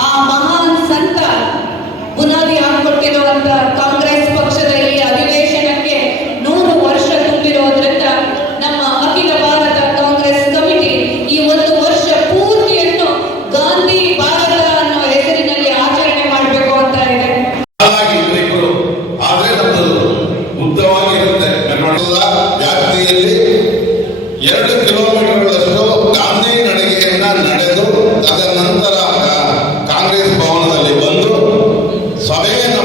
ಆ ಮಹಾನ್ ಸಂತ ಬುನಾದಿ ಹಾಕೊಟ್ಟಿರುವಂತ ಕಾಂಗ್ರೆಸ್ ಪಕ್ಷದ ಈ ಅಧಿವೇಶನಕ್ಕೆ ನೂರು ವರ್ಷ ತುಂಬಿರೋದ್ರಿಂದ ನಮ್ಮ ಅಖಿಲ ಭಾರತ ಕಾಂಗ್ರೆಸ್ ಕಮಿಟಿ ಈ ಒಂದು ವರ್ಷ ಪೂರ್ತಿಯನ್ನು ಗಾಂಧಿ ಭಾರತ ಅನ್ನೋ ಹೆಸರಿನಲ್ಲಿ ಆಚರಣೆ ಮಾಡಬೇಕು ಅಂತ ಇದೆ ಆದ್ರೆ ನಮ್ಮದು ಉದ್ದವಾಗಿರುತ್ತೆ. ವ್ಯಾಪ್ತಿಯಲ್ಲಿ ಎರಡು Morena.